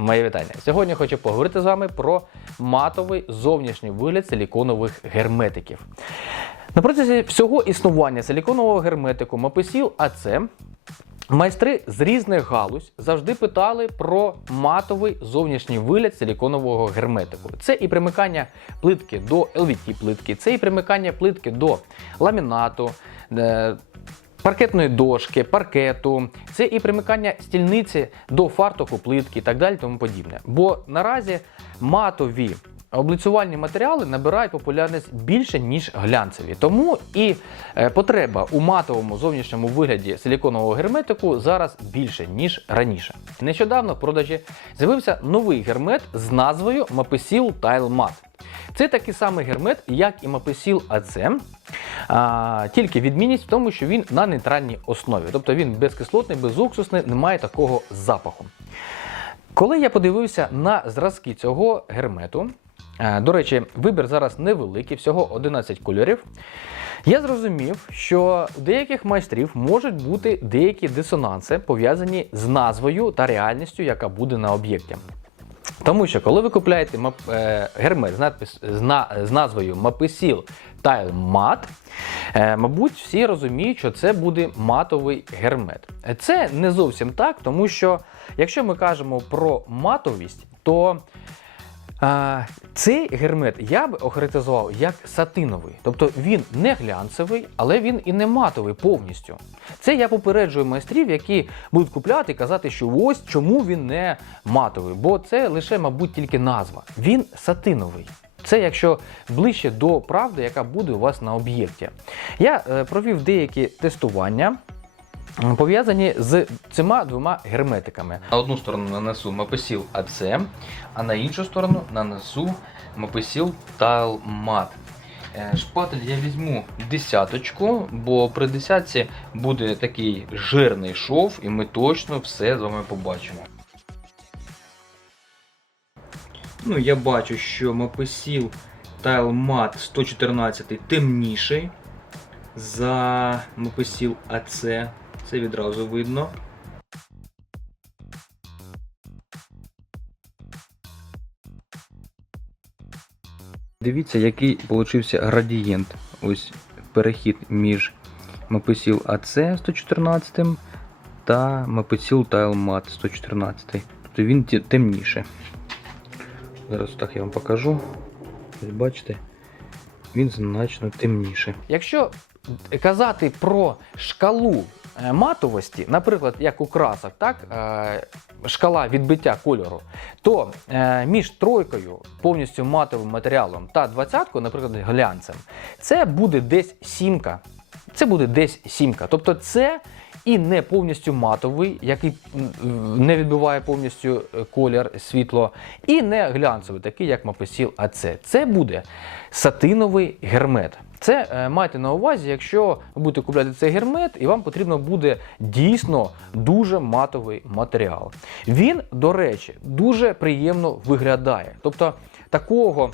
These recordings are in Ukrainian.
Моє вітання. Сьогодні хочу поговорити з вами про матовий зовнішній вигляд силіконових герметиків. На протязі всього існування силіконового герметику Мапесіл АЦ майстри з різних галузь завжди питали про матовий зовнішній вигляд силіконового герметику. Це і примикання плитки до LVT плитки, це і примикання плитки до ламінату. Паркетної дошки, паркету, це і примикання стільниці до фартуху плитки і так далі, тому подібне. Бо наразі матові облицювальні матеріали набирають популярність більше, ніж глянцеві. Тому і е, потреба у матовому зовнішньому вигляді силіконового герметику зараз більше, ніж раніше. Нещодавно в продажі з'явився новий гермет з назвою Mapesil Tile Matte. Це такий самий гермет, як і Mapesil AC, тільки відмінність в тому, що він на нейтральній основі. Тобто він безкислотний, безуксусний, не має такого запаху. Коли я подивився на зразки цього гермету, до речі, вибір зараз невеликий, всього 11 кольорів. Я зрозумів, що у деяких майстрів можуть бути деякі дисонанси, пов'язані з назвою та реальністю, яка буде на об'єкті. Тому що коли ви купляєте мап, е, гермет з, надпис, з, на, з назвою Mapesil Tile Matte, е, мабуть, всі розуміють, що це буде матовий гермет. Це не зовсім так, тому що якщо ми кажемо про матовість, то а, цей гермет я б охарактеризував як сатиновий. Тобто він не глянцевий, але він і не матовий повністю. Це я попереджую майстрів, які будуть купляти і казати, що ось чому він не матовий, бо це лише, мабуть, тільки назва. Він сатиновий. Це якщо ближче до правди, яка буде у вас на об'єкті. Я е, провів деякі тестування. Пов'язані з цими двома герметиками. На одну сторону нанесу Мапесіл АЦ, а на іншу сторону нанесу Мапесіл Matte. Е, Шпатель я візьму десяточку, бо при десятці буде такий жирний шов, і ми точно все з вами побачимо. Ну, я бачу, що Мапесіл Matte 114 темніший за Мапесіл АЦ. Це відразу видно. Дивіться, який получився градієнт. Ось перехід між Мапесіл АЦ 114 та Мапесіл Tile Matte 114. Тобто він темніше. Зараз так я вам покажу. Ось бачите, він значно темніше. Якщо казати про шкалу матовості, наприклад, як у красок, так, е, шкала відбиття кольору, то е, між тройкою, повністю матовим матеріалом та двадцяткою, наприклад, глянцем, це буде десь сімка. Це буде десь сімка. Тобто це і не повністю матовий, який не відбиває повністю е, колір, світло, і не глянцевий, такий як Мапесіл АЦ. Це буде сатиновий гермет. Це е, майте на увазі, якщо ви будете купляти цей гермет, і вам потрібно буде дійсно дуже матовий матеріал. Він, до речі, дуже приємно виглядає. Тобто такого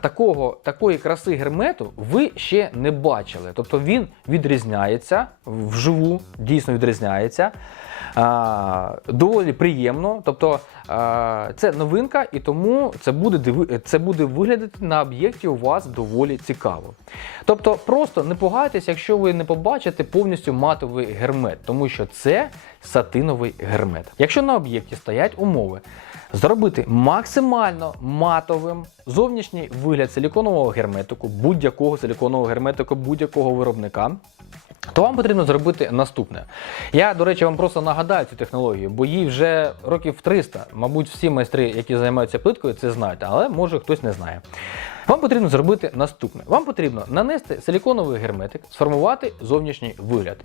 такого, такої краси гермету ви ще не бачили. Тобто він відрізняється вживу, дійсно відрізняється. А, доволі приємно. Тобто а, це новинка, і тому це буде це буде виглядати на об'єкті у вас доволі цікаво. Тобто, просто не пугайтесь, якщо ви не побачите повністю матовий гермет, тому що це сатиновий гермет. Якщо на об'єкті стоять умови зробити максимально матовим зовнішній вигляд силіконового герметику, будь-якого силіконового герметику, будь-якого виробника. То вам потрібно зробити наступне. Я, до речі, вам просто нагадаю цю технологію, бо їй вже років 300. Мабуть, всі майстри, які займаються плиткою, це знають, але може хтось не знає. Вам потрібно зробити наступне. Вам потрібно нанести силіконовий герметик, сформувати зовнішній вигляд.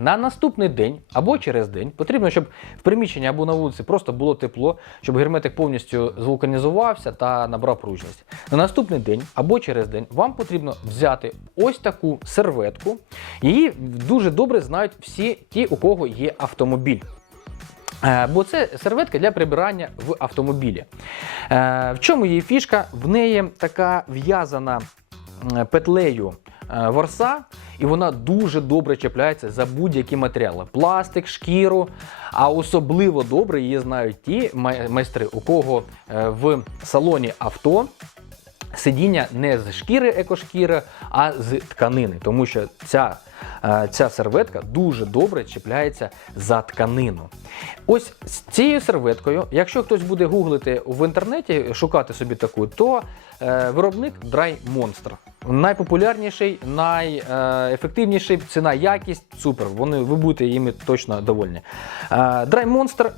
На наступний день або через день потрібно, щоб в приміщенні або на вулиці просто було тепло, щоб герметик повністю звулканізувався та набрав пружність. На наступний день або через день вам потрібно взяти ось таку серветку. Її дуже добре знають всі ті, у кого є автомобіль. Е, Бо це серветка для прибирання в автомобілі. Е, В чому її фішка? В неї така в'язана петлею е, ворса, і вона дуже добре чіпляється за будь-які матеріали: пластик, шкіру. А особливо добре її знають ті майстри, у кого е, в салоні авто сидіння не з шкіри екошкіри, а з тканини, тому що ця, е, ця серветка дуже добре чіпляється за тканину. Ось з цією серветкою, якщо хтось буде гуглити в інтернеті, шукати собі таку, то е, виробник Dry Monster. Найпопулярніший, найефективніший, ціна, якість, супер. Вони, ви будете їми точно довольні. Е, Dry Monster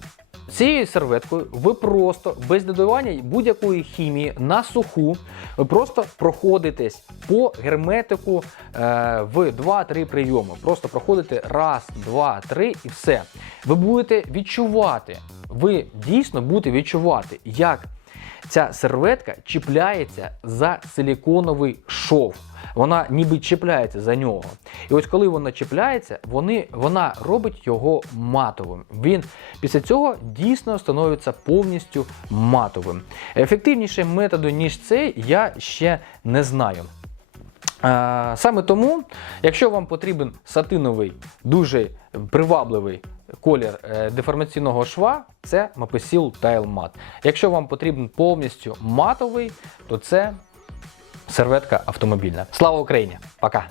Цією серветкою ви просто без додавання будь-якої хімії на суху, ви просто проходитесь по герметику е, в 2-3 прийоми. Просто проходите раз, два, три і все. Ви будете відчувати, ви дійсно будете відчувати, як ця серветка чіпляється за силіконовий шов. Вона ніби чіпляється за нього. І ось коли вона чіпляється, вони, вона робить його матовим. Він після цього дійсно становиться повністю матовим. Ефективніше методу, ніж цей, я ще не знаю. Е, Саме тому, якщо вам потрібен сатиновий, дуже привабливий колір е, деформаційного шва, це Mapesil Tile Matte. Якщо вам потрібен повністю матовий, то це серветка автомобільна. Слава Україні! Пока!